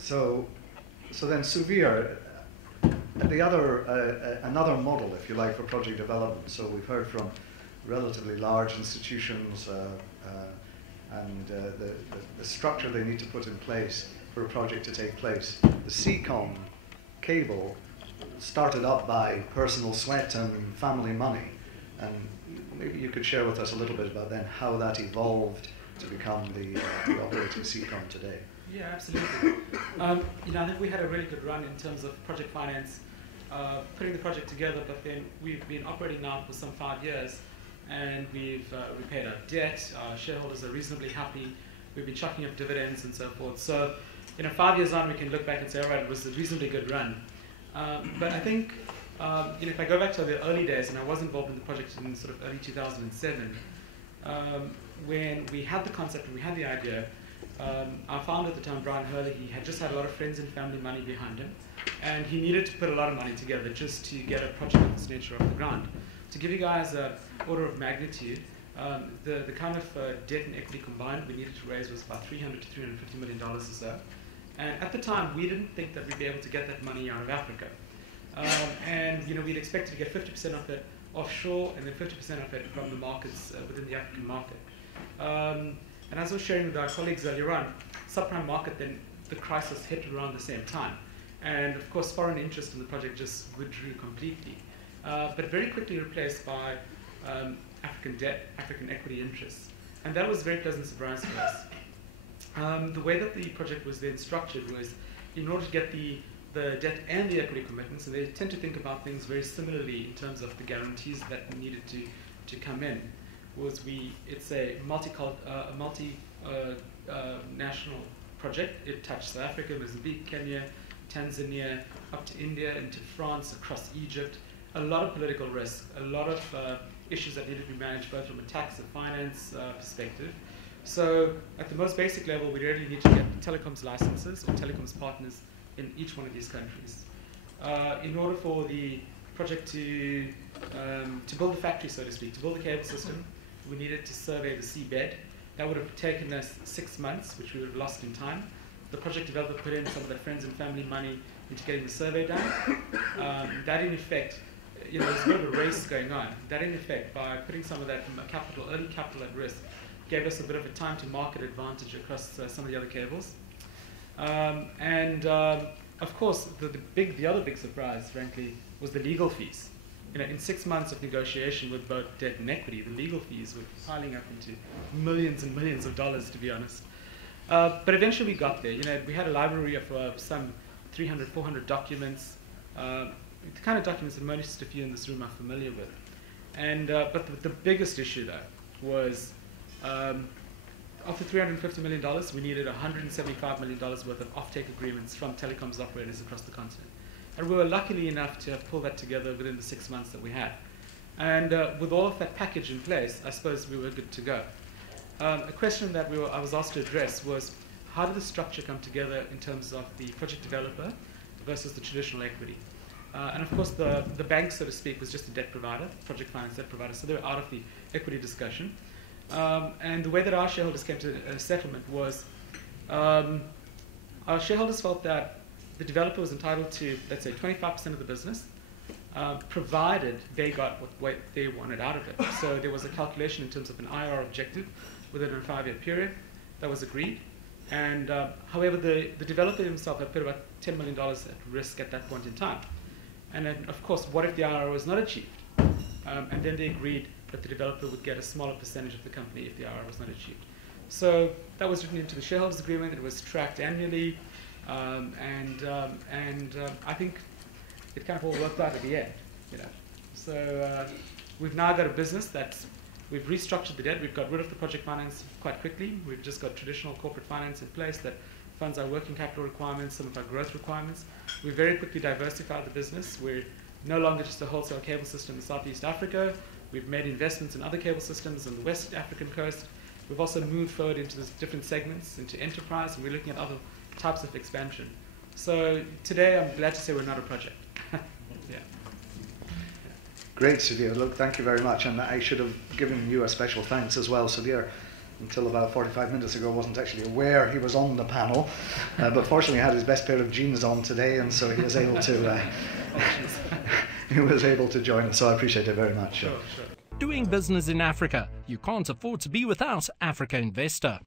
So, so then Suveer, another model, if you like, for project development. So we've heard from relatively large institutions and the structure they need to put in place for a project to take place. The Seacom cable started up by personal sweat and family money, and maybe you could share with us a little bit about then how that evolved to become the operating Seacom today. Yeah, absolutely. You know, I think we had a really good run in terms of project finance, putting the project together, but then we've been operating now for some 5 years, and we've repaid our debt. Our shareholders are reasonably happy. We've been chucking up dividends and so forth. So, you know, 5 years on, we can look back and say, all right, it was a reasonably good run. But I think, you know, if I go back to the early days, and I was involved in the project in sort of early 2007, when we had the concept and we had the idea, our founder at the time, Brian Hurley, he had just had a lot of friends and family money behind him, and he needed to put a lot of money together just to get a project of this nature off the ground. To give you guys an order of magnitude, the kind of debt and equity combined we needed to raise was about $300 to $350 million or so. And at the time, we didn't think that we'd be able to get that money out of Africa. And you know, we'd expected to get 50% of it offshore and then 50% of it from the markets within the African market. And as I was sharing with our colleagues earlier on, subprime market, then the crisis hit around the same time. And of course, foreign interest in the project just withdrew completely, but very quickly replaced by African debt, African equity interests. And that was a very pleasant surprise for us. The way that the project was then structured was, in order to get the debt and the equity commitments, and they tend to think about things very similarly in terms of the guarantees that needed to come in, it's a multinational project. It touched South Africa, Mozambique, Kenya, Tanzania, up to India, into France, across Egypt. A lot of political risk, a lot of issues that needed to be managed both from a tax and finance perspective. So at the most basic level, we really need to get telecoms licenses or telecoms partners in each one of these countries. In order for the project to build the factory, so to speak, to build the cable system, we needed to survey the seabed. That would have taken us 6 months, which we would have lost in time. The project developer put in some of their friends and family money into getting the survey done. That in effect, you know, there's a bit of a race going on. That in effect, by putting some of that early capital at risk, gave us a bit of a time to market advantage across some of the other cables. Of course, the other big surprise, frankly, was the legal fees. You know, in 6 months of negotiation with both debt and equity, the legal fees were piling up into millions and millions of dollars, to be honest. But eventually we got there. You know, we had a library of some 300, 400 documents, the kind of documents that most of you in this room are familiar with. And but the biggest issue, though, was of the $350 million, we needed $175 million worth of offtake agreements from telecoms operators across the continent. And we were lucky enough to have pulled that together within the 6 months that we had. And with all of that package in place, I suppose we were good to go. A question that I was asked to address was, how did the structure come together in terms of the project developer versus the traditional equity? And of course, the bank, so to speak, was just a debt provider, project finance debt provider, so they were out of the equity discussion. And the way that our shareholders came to a settlement was, our shareholders felt that the developer was entitled to, let's say, 25% of the business, provided they got what they wanted out of it. So there was a calculation in terms of an IRR objective within a 5-year period that was agreed. And however, the developer himself had put about $10 million at risk at that point in time. And then, of course, what if the IRR was not achieved? And then they agreed that the developer would get a smaller percentage of the company if the IRR was not achieved. So that was written into the shareholders agreement. It was tracked annually. I think it kind of all worked out at the end, you know. So we've now got a business we've restructured the debt. We've got rid of the project finance quite quickly. We've just got traditional corporate finance in place that funds our working capital requirements, some of our growth requirements. We very quickly diversified the business. We're no longer just a wholesale cable system in Southeast Africa. We've made investments in other cable systems on the West African coast. We've also moved forward into different segments, into enterprise, and we're looking at other types of expansion. So today, I'm glad to say we're not a project. Yeah. Great, Suveer. Look, thank you very much. And I should have given you a special thanks as well, Suveer. until about 45 minutes ago, wasn't actually aware he was on the panel, but fortunately he had his best pair of jeans on today, and so he was able to join us. So I appreciate it very much. Sure. Doing business in Africa, you can't afford to be without Africa Investor.